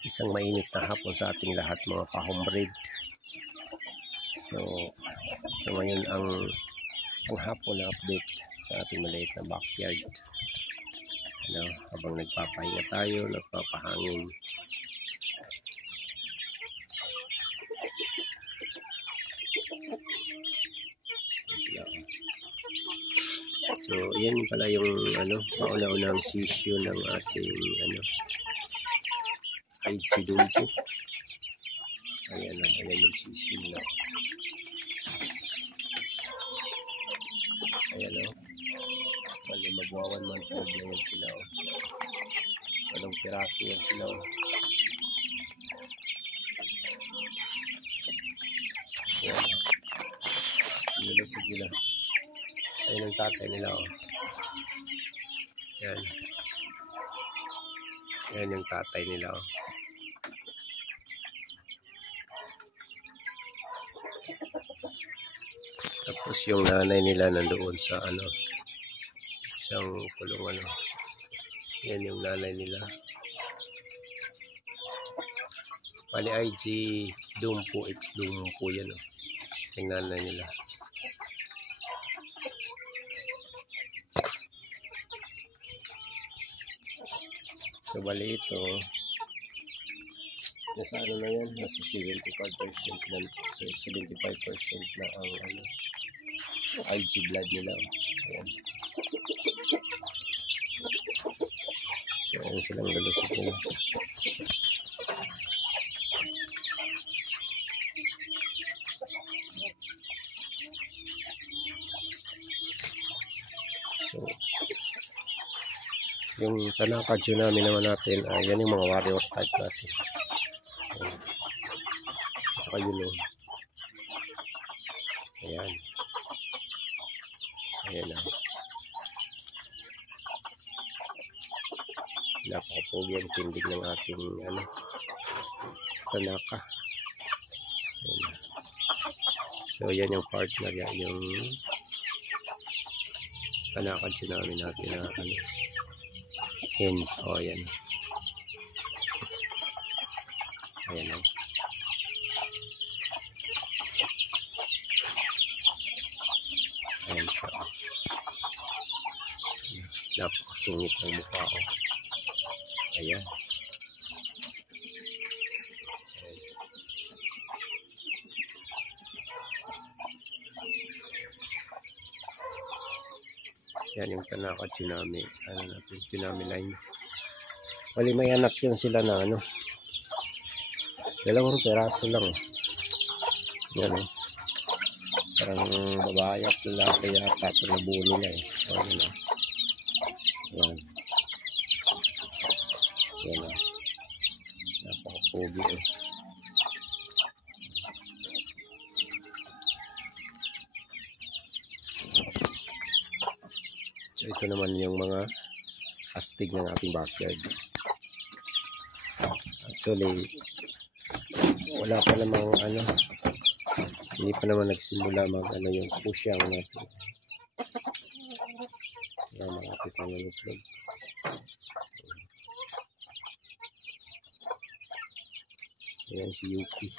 Isang mainit na hapon sa ating lahat mga ka-homebreed. So ngayon ang hapon na update sa ating maliit na backyard. Habang nagpapahinga tayo, nagpapahangin. So yan pala yung kauna-unang sisyo ng ating IG Dumpo. Ayan yung sisyo na. Ayan bali magwa 1 month old na yan sila. Walang piraso yan sila. Ayan. Nilusog nila. Ayan ang tatay nila. Ayan. Ayan yung tatay nila. Tapos yung nanay nila nandoon sa isang kulungan. Yan yung nanay nila. Bali IG Dumpo, X Dumpo yan. Yung nanay nila. So bali ito nasa na yan, nasa 75% na, so 75% na ang IG blood nila. Ayan. So ayan silang lalusot nila. So yung Tanaka Tsunami naman natin, yan yung mga warrior type natin. Saka yun ayan. Ayan napakapogi ang tindig ng ating Tanaka. Ayan. So yan yung partner yan, yung Tanaka Tsunami natin na hens. Ayan. Ayan ayan siya. Napakasungit ng mukha ko. Ayan. Yan yung Tanaka Tsunami. Tsunami line. Bali may anak yun sila na dalawang peraso lang. Yan parang babae at lalaki yata ito na buo nila Yan. Yan napakapogi So ito naman yung mga astig ng ating backyard. Actually wala pa namang hindi pa naman nagsimula yung pusyang natin. Yan mga kitang itlog. Ayan si Yuki.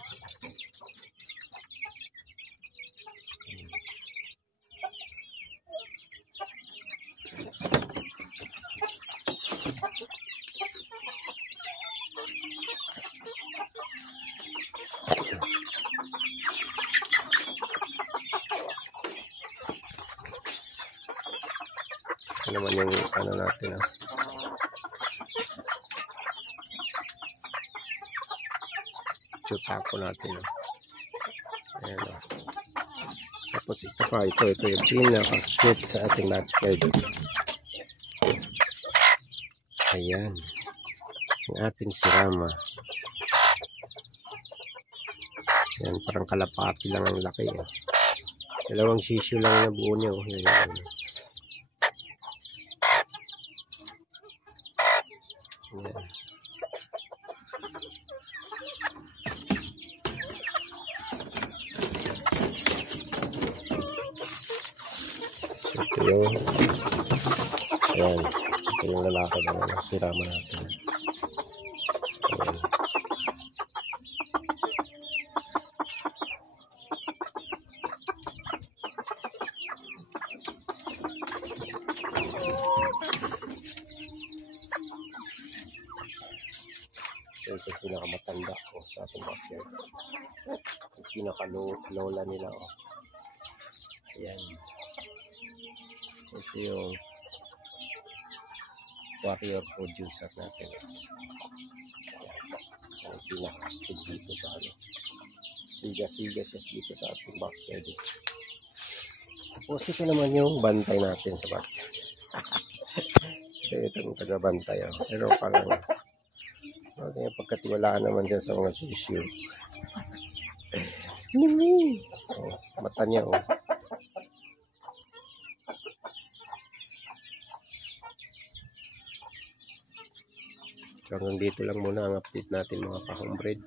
Ito naman yung natin chutako natin ayan tapos ito pa ito yung pinaka-cute sa ating backyard. Ayan ang ating sirama. Ayan parang kalapati lang ang laki dalawang sisyo lang na buo niya ayan. Ito yung ayan, ito yung lalaki na sirama natin. Ayan. So ito yung pinakamatanda ko sa ating backyard. Yung pinaka-lola nila. Oh. Ayan. Ito yung warrior producer natin. Ang pinaka-astig dito sa ano. Siga-siga siya dito sa ating backyard. Tapos ito naman yung bantay natin sa backyard. Ito yung taga-bantay. Oh. Pero parang pagkatiwalaan naman dyan sa mga tissue. Miming! Oh, mata niya. Oh. So hanggang dito lang muna ang update natin mga ka-homebred.